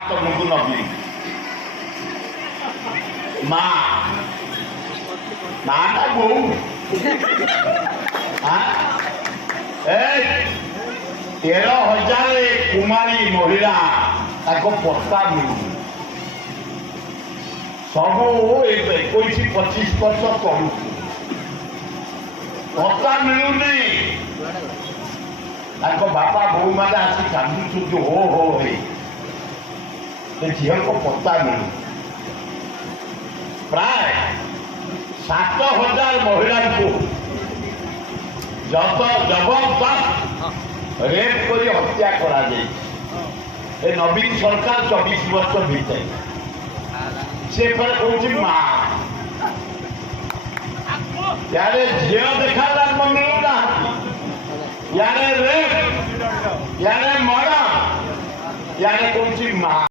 ତମକୁ ନବୀ ମା ମାଟା ବୋଉ ଏ 13,000 କୁମାରୀ ମହିଳା ତାଙ୍କ ପତ୍ତା ମିଳୁନି ସବୁ 21-25 ବର୍ଷ କରୁଛୁ ପତ୍ତା ମିଳୁନି ତାଙ୍କ ବାପା ବୋଉ ମାନେ ଆସି କାନ୍ଦୁଛନ୍ତି ହୋ ହୋ ହେଇ झील को पत्ता मिलू प्राय 7,000 महिला को जबरदस्त रेप कर हत्या करा नवीन सरकार 24 वर्ष भीतर से कौन माँ यारे झील देखा मिलूना यारे रेप यारे मर्डर यारे कौन माँ।